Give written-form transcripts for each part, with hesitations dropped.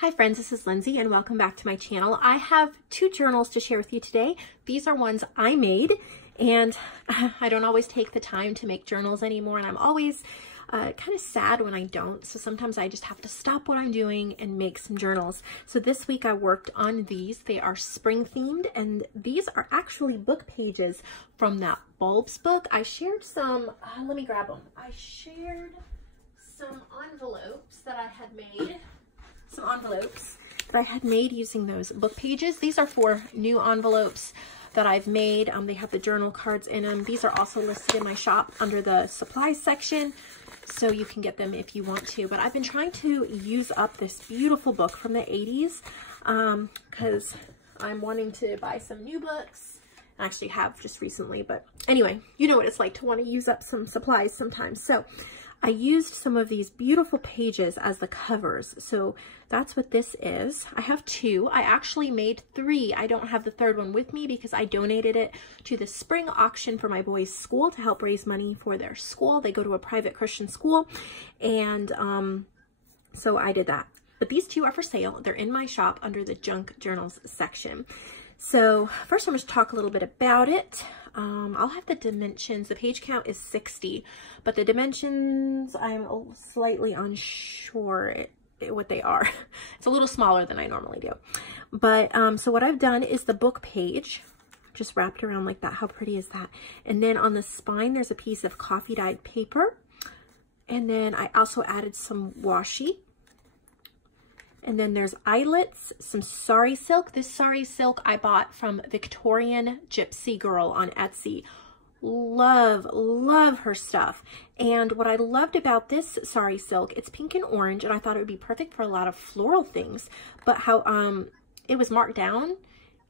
Hi friends, this is Lindsay and welcome back to my channel. I have two journals to share with you today. These are ones I made, and I don't always take the time to make journals anymore, and I'm always kind of sad when I don't. So sometimes I just have to stop what I'm doing and make some journals. So this week I worked on these. They are spring themed, and these are actually book pages from that bulbs book. I shared some, let me grab them. I shared some envelopes that I had made. Using those book pages. These are 4 new envelopes that I've made. They have the journal cards in them. These are also listed in my shop under the supplies section, so you can get them if you want to. But I've been trying to use up this beautiful book from the 80s because I'm wanting to buy some new books. I actually have just recently, but anyway, you know what it's like to want to use up some supplies sometimes. So I used some of these beautiful pages as the covers. So that's what this is. I have 2. I actually made 3. I don't have the 3rd one with me because I donated it to the spring auction for my boys' school to help raise money for their school. They go to a private Christian school, and so I did that. But these 2 are for sale. They're in my shop under the junk journals section. So first I'm going to talk a little bit about it. I'll have the dimensions. The page count is 60, but the dimensions I'm slightly unsure what they are. It's a little smaller than I normally do. But so what I've done is the book page just wrapped around like that. How pretty is that? And then on the spine there's a piece of coffee dyed paper, and then I also added some washi. And then there's eyelets, some sari silk. This sari silk I bought from Victorian Gypsy Girl on Etsy. Love her stuff. And what I loved about this sari silk, it's pink and orange, and I thought it would be perfect for a lot of floral things. But how it was marked down,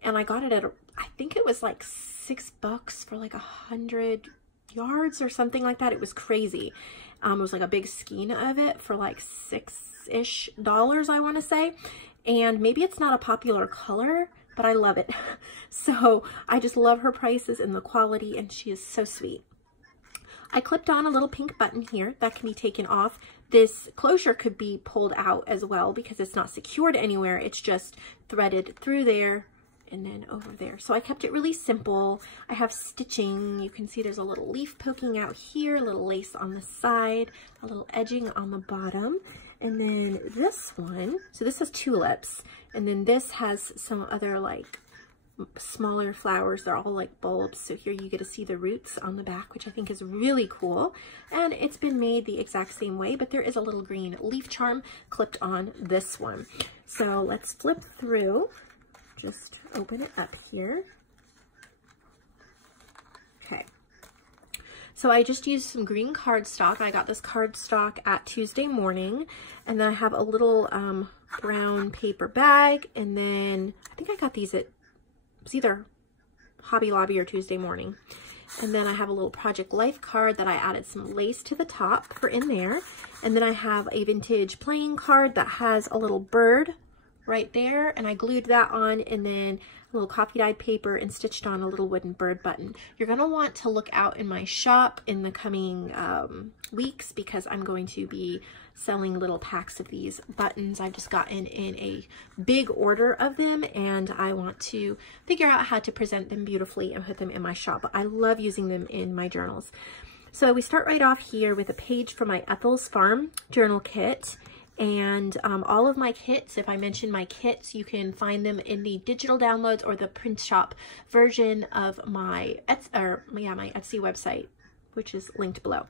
and I got it at, I think it was like $6 for like 100 yards or something like that. It was crazy. It was like a big skein of it for like $6-ish, I want to say. And maybe it's not a popular color, but I love it. So I just love her prices and the quality, and she is so sweet. I clipped on a little pink button here that can be taken off. This closure could be pulled out as well because it's not secured anywhere. It's just threaded through there and then over there. So I kept it really simple. I have stitching. You can see there's a little leaf poking out here, a little lace on the side, a little edging on the bottom. And then this one, so this has tulips, and then this has some other like smaller flowers. They're all like bulbs. So here you get to see the roots on the back, which I think is really cool. And it's been made the exact same way, but there is a little green leaf charm clipped on this one. So let's flip through. Just open it up here. Okay. So I just used some green cardstock. I got this cardstock at Tuesday Morning. And then I have a little brown paper bag. And then I think I got these at, it's either Hobby Lobby or Tuesday Morning. And then I have a little Project Life card that I added some lace to the top for in there. And then I have a vintage playing card that has a little bird right there, and I glued that on, and then a little coffee dyed paper and stitched on a little wooden bird button. You're going to want to look out in my shop in the coming weeks because I'm going to be selling little packs of these buttons. I've just gotten in a big order of them, and I want to figure out how to present them beautifully and put them in my shop. But I love using them in my journals. So we start right off here with a page from my Ethel's Farm journal kit. And all of my kits, if I mention my kits, you can find them in the digital downloads or the print shop version of my my Etsy website, which is linked below.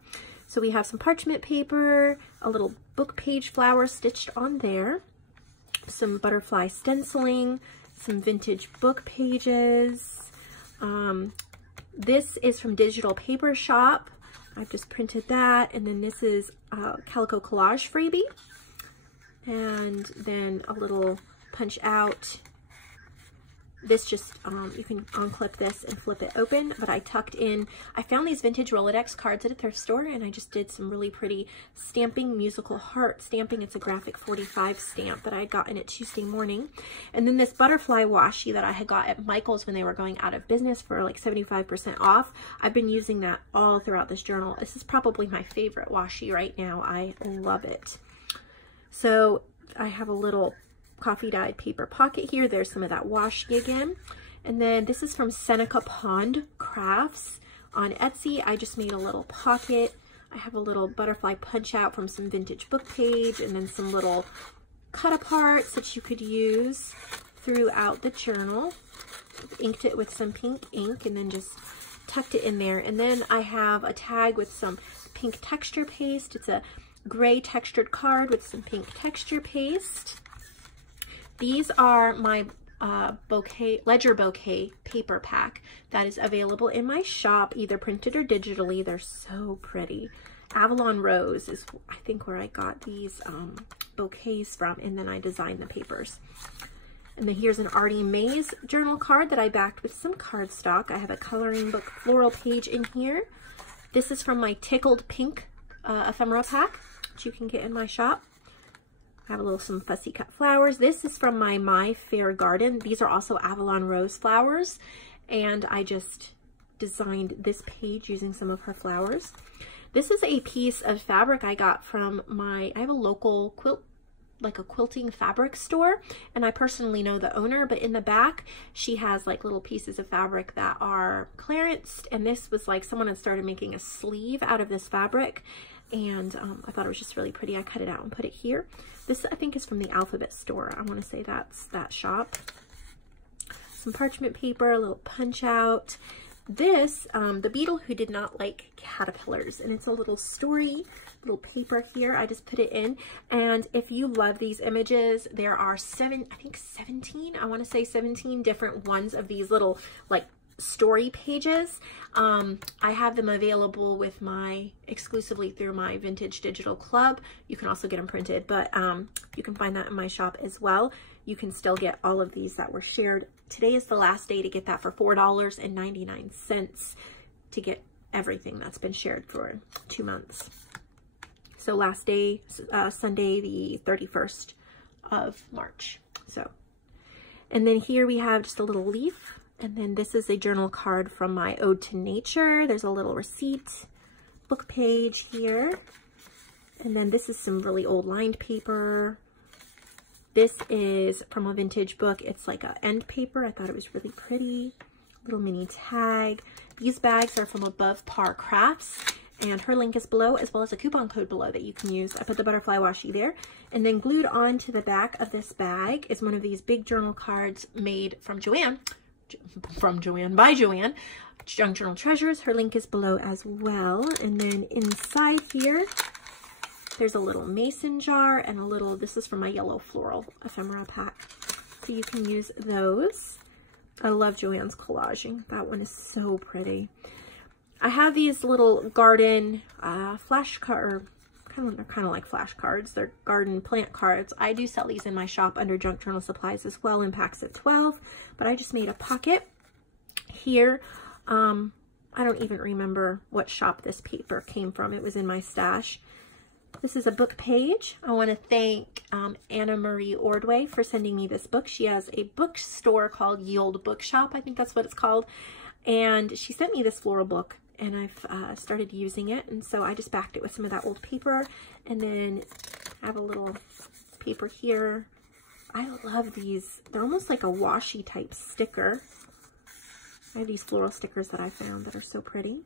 So we have some parchment paper, a little book page flower stitched on there, some butterfly stenciling, some vintage book pages. This is from Digital Paper Shop. I've just printed that, and then this is a Calico Collage freebie. And then a little punch out. This just, you can unclip this and flip it open, but I tucked in, I found these vintage Rolodex cards at a thrift store, and I just did some really pretty stamping, musical heart stamping. It's a graphic 45 stamp that I had gotten at Tuesday Morning. And then this butterfly washi that I had got at Michael's when they were going out of business for like 75% off. I've been using that all throughout this journal. This is probably my favorite washi right now. I love it. So I have a little coffee dyed paper pocket here. There's some of that washi again. And then this is from Seneca Pond Crafts on Etsy. I just made a little pocket. I have a little butterfly punch out from some vintage book page, and then some little cut aparts that you could use throughout the journal. Inked it with some pink ink and then just tucked it in there. And then I have a tag with some pink texture paste. It's a gray textured card with some pink texture paste. These are my ledger bouquet paper pack that is available in my shop, either printed or digitally. They're so pretty. Avalon Rose is, I think, where I got these bouquets from, and then I designed the papers. And then here's an Artie Mays journal card that I backed with some cardstock. I have a coloring book floral page in here. This is from my Tickled Pink ephemera pack, which you can get in my shop. I have some fussy cut flowers. This is from my Fair Garden. These are also Avalon Rose flowers, and I just designed this page using some of her flowers. This is a piece of fabric I got from I have a local quilting fabric store, and I personally know the owner, but in the back she has like little pieces of fabric that are clearanced, and this was like someone had started making a sleeve out of this fabric, and I thought it was just really pretty. I cut it out and put it here. This I think is from the Alphabet store. I want to say that's that shop. Some parchment paper, a little punch out. This, The Beetle Who Did Not Like Caterpillars, and it's a little story, little paper here. I just put it in, and if you love these images, there are 17, I want to say 17 different ones of these little like story pages. I have them available with exclusively through my Vintage Digital Club. You can also get them printed, but you can find that in my shop as well. You can still get all of these that were shared. Today is the last day to get that for $4.99 to get everything that's been shared for 2 months. So last day, Sunday, the 31st of March. So, and then here we have just a little leaf. And then this is a journal card from my Ode to Nature. There's a little receipt book page here. And then this is some really old lined paper. This is from a vintage book. It's like a end paper. I thought it was really pretty. Little mini tag. These bags are from Above Par Crafts, and her link is below, as well as a coupon code below that you can use. I put the butterfly washi there. And then glued onto the back of this bag is one of these big journal cards made from by Joanne, Junk Journal Treasures. Her link is below as well. And then inside here, there's a little mason jar and a little, this is from my yellow floral ephemera pack. So you can use those. I love Joanne's collaging. That one is so pretty. I have these little garden flash card, they're kind of like flashcards. They're garden plant cards. I do sell these in my shop under Junk Journal Supplies as well in packs of 12, but I just made a pocket here. I don't even remember what shop this paper came from. It was in my stash. This is a book page. I want to thank Anna Marie Ordway for sending me this book. She has a bookstore called Yield Bookshop. I think that's what it's called. And she sent me this floral book, and I've started using it. And so I just backed it with some of that old paper. And then I have a little paper here. I love these. They're almost like a washi type sticker. I have these floral stickers that I found that are so pretty.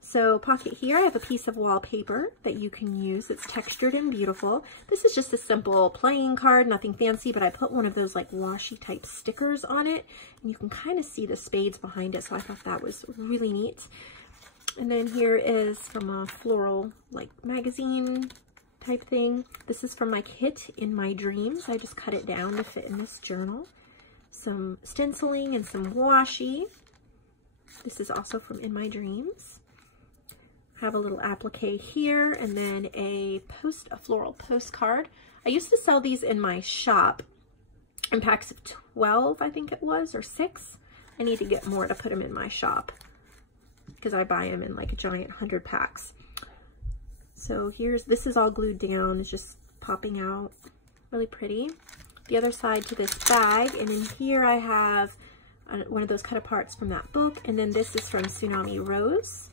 So pocket here, I have a piece of wallpaper that you can use. It's textured and beautiful. This is just a simple playing card, nothing fancy, but I put one of those like washi type stickers on it, and you can kind of see the spades behind it, so I thought that was really neat. And then here is from a floral like magazine type thing. This is from my kit In My Dreams. I just cut it down to fit in this journal. Some stenciling and some washi. This is also from In My Dreams. Have a little applique here, and then a floral postcard. I used to sell these in my shop in packs of 12, I think it was, or 6. I need to get more to put them in my shop because I buy them in like a giant 100 packs. So this is all glued down. It's just popping out. Really pretty. The other side to this bag, and in here I have one of those cut aparts from that book, and then this is from Tsunami Rose.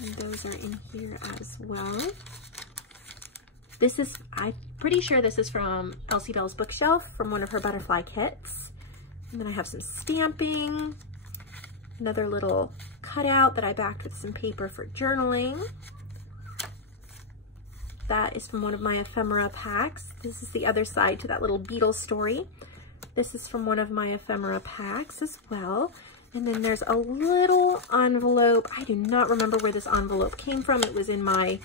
And those are in here as well. This is, I'm pretty sure this is from Ellsie Bell's bookshelf from one of her butterfly kits. And then I have some stamping, another little cutout that I backed with some paper for journaling. That is from one of my ephemera packs. This is the other side to that little beetle story. This is from one of my ephemera packs as well. And then there's a little envelope. I do not remember where this envelope came from. It was in my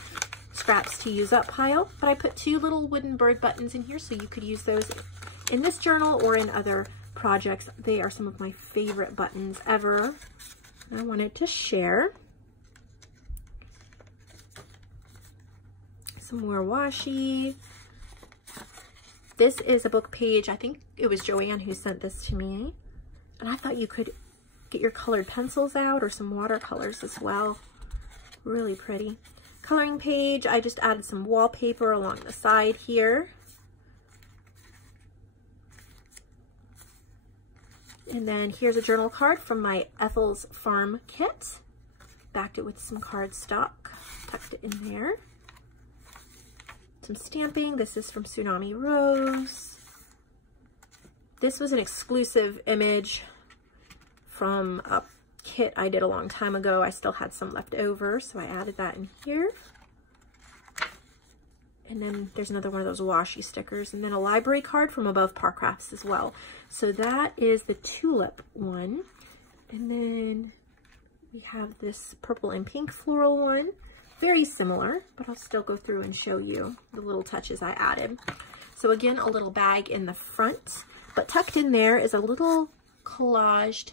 scraps to use up pile, but I put 2 little wooden bird buttons in here so you could use those in this journal or in other projects. They are some of my favorite buttons ever. I wanted to share. Some more washi. This is a book page. I think it was Joanne who sent this to me. And I thought you could get your colored pencils out or some watercolors as well. Really pretty. Coloring page, I just added some wallpaper along the side here. And then here's a journal card from my Ethel's Farm kit. Backed it with some cardstock, tucked it in there. Some stamping, this is from Tsunami Rose. This was an exclusive image from a kit I did a long time ago. I still had some left over, so I added that in here. And then there's another one of those washi stickers, and then a library card from Above Par Crafts as well. So that is the tulip one. And then we have this purple and pink floral one. Very similar, but I'll still go through and show you the little touches I added. So again, a little bag in the front, but tucked in there is a little collaged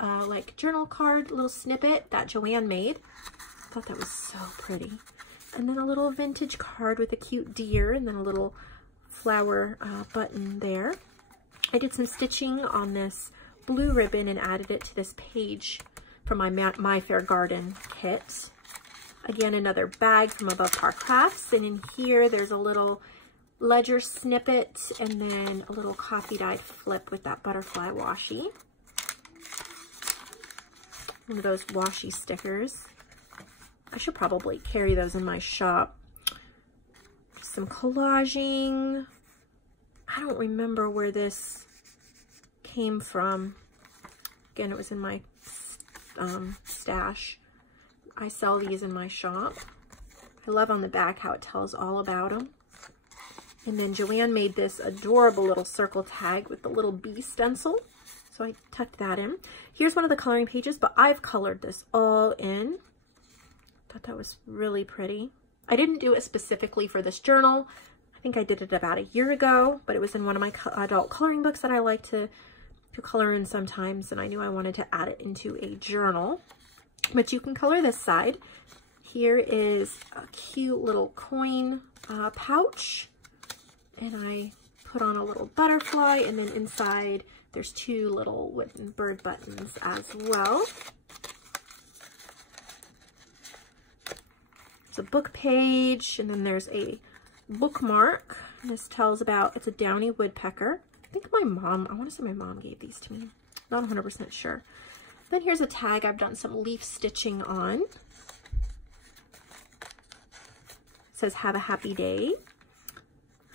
like journal card, little snippet that Joanne made. I thought that was so pretty. And then a little vintage card with a cute deer and then a little flower button there. I did some stitching on this blue ribbon and added it to this page from my Fair Garden kit. Again, another bag from Above Par Crafts, and in here there's a little ledger snippet and then a little coffee dyed flip with that butterfly washi. One of those washi stickers. I should probably carry those in my shop. Some collaging. I don't remember where this came from. Again, it was in my stash. I sell these in my shop. I love on the back how it tells all about them. And then Joanne made this adorable little circle tag with the little bee stencil. So I tucked that in. Here's one of the coloring pages, but I've colored this all in. Thought that was really pretty. I didn't do it specifically for this journal. I think I did it about a year ago, but it was in one of my adult coloring books that I like to color in sometimes, and I knew I wanted to add it into a journal. But you can color this side. Here is a cute little coin pouch, and I put on a little butterfly, and then inside there's 2 little wooden bird buttons as well. It's a book page, and then there's a bookmark. This tells about, it's a downy woodpecker. I think my mom, I want to say my mom gave these to me. Not 100% sure. Then here's a tag I've done some leaf stitching on. It says, have a happy day.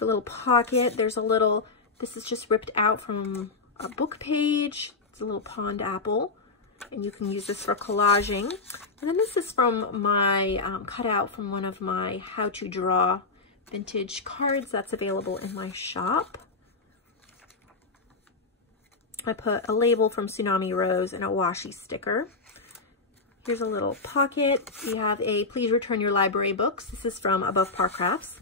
A little pocket, there's a little, this is just ripped out from a book page. It's a little pond apple, and you can use this for collaging. And then this is from my cutout from one of my how to draw vintage cards that's available in my shop. I put a label from Tsunami Rose and a washi sticker. Here's a little pocket. We have a please return your library books. This is from Above Par Crafts.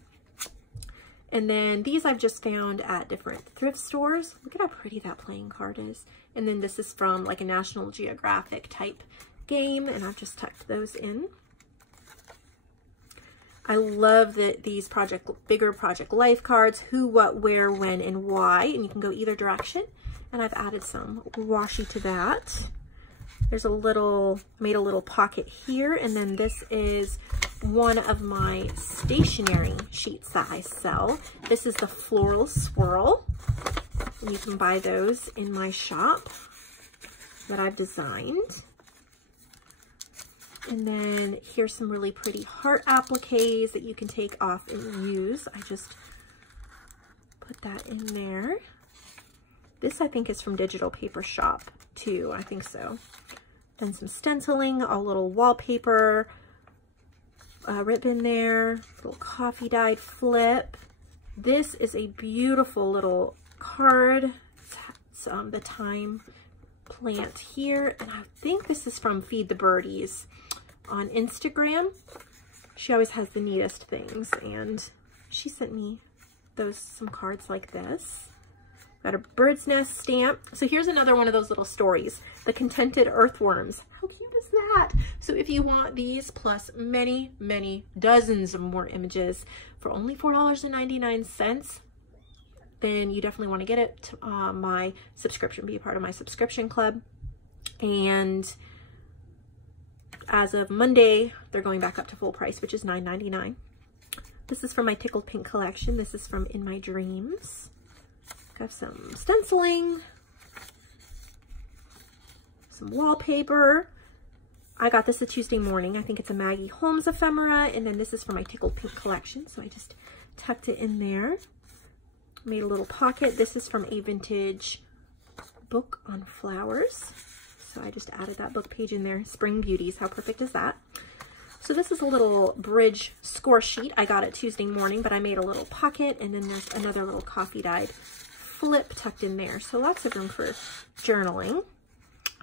And then these I've just found at different thrift stores. Look at how pretty that playing card is. And then this is from like a National Geographic type game, and I've just tucked those in. I love that these bigger project life cards, who, what, where, when, and why, and you can go either direction. And I've added some washi to that. There's a little, made a little pocket here, and then this is one of my stationery sheets that I sell. This is the Floral Swirl, and you can buy those in my shop that I've designed. And then here's some really pretty heart appliques that you can take off and use. I just put that in there. This I think is from Digital Paper Shop too, I think so. Then some stenciling, a little wallpaper ribbon there, little coffee dyed flip. This is a beautiful little card. It's the thyme plant here, and I think this is from Feed the Birdies on Instagram. She always has the neatest things, and she sent me some cards like this. Got a bird's nest stamp. So here's another one of those little stories, the contented earthworms. How cute is that? So if you want these plus many, many dozens of more images for only $4.99, then you definitely want to get it to my subscription, be a part of my subscription club. And as of Monday, they're going back up to full price, which is $9.99. This is from my Tickled Pink collection. This is from In My Dreams. Got some stenciling, some wallpaper. I got this a Tuesday morning. I think it's a Maggie Holmes ephemera. And then this is from my Tickled Pink collection. So I just tucked it in there. Made a little pocket. This is from a vintage book on flowers. So I just added that book page in there. Spring Beauties. How perfect is that? So this is a little bridge score sheet. I got it Tuesday morning, but I made a little pocket. And then there's another little coffee dyed flip tucked in there. So lots of room for journaling.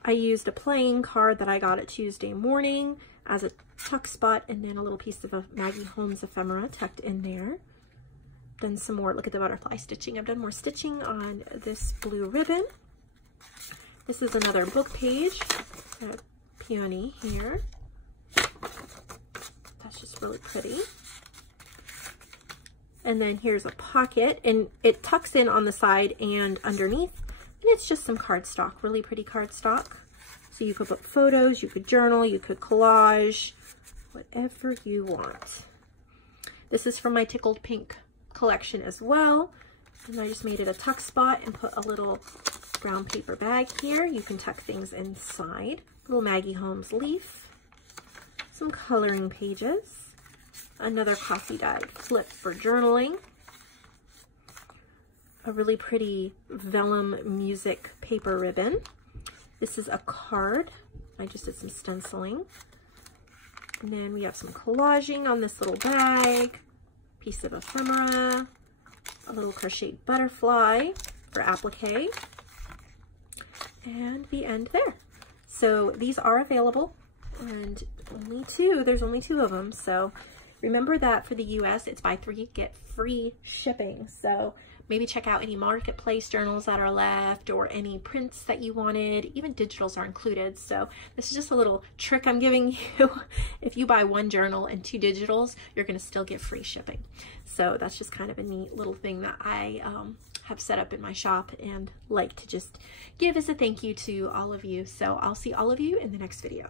I used a playing card that I got at Tuesday morning as a tuck spot, and then a little piece of a Maggie Holmes ephemera tucked in there. Done some more, look at the butterfly stitching. I've done more stitching on this blue ribbon. This is another book page, a peony here. That's just really pretty. And then here's a pocket, and it tucks in on the side and underneath, and it's just some cardstock, really pretty cardstock. So you could put photos, you could journal, you could collage, whatever you want. This is from my Tickled Pink collection as well, and I just made it a tuck spot and put a little brown paper bag here. You can tuck things inside. Little Maggie Holmes leaf, some coloring pages. Another coffee dyed flip for journaling. A really pretty vellum music paper ribbon. This is a card. I just did some stenciling. And then we have some collaging on this little bag. Piece of ephemera. A little crocheted butterfly for applique. And the end there. So these are available, and there's only two of them. So remember that for the US, it's buy 3, get free shipping. So maybe check out any marketplace journals that are left, or any prints that you wanted. Even digitals are included. So this is just a little trick I'm giving you. If you buy 1 journal and 2 digitals, you're going to still get free shipping. So that's just kind of a neat little thing that I have set up in my shop and like to just give as a thank you to all of you. So I'll see all of you in the next video.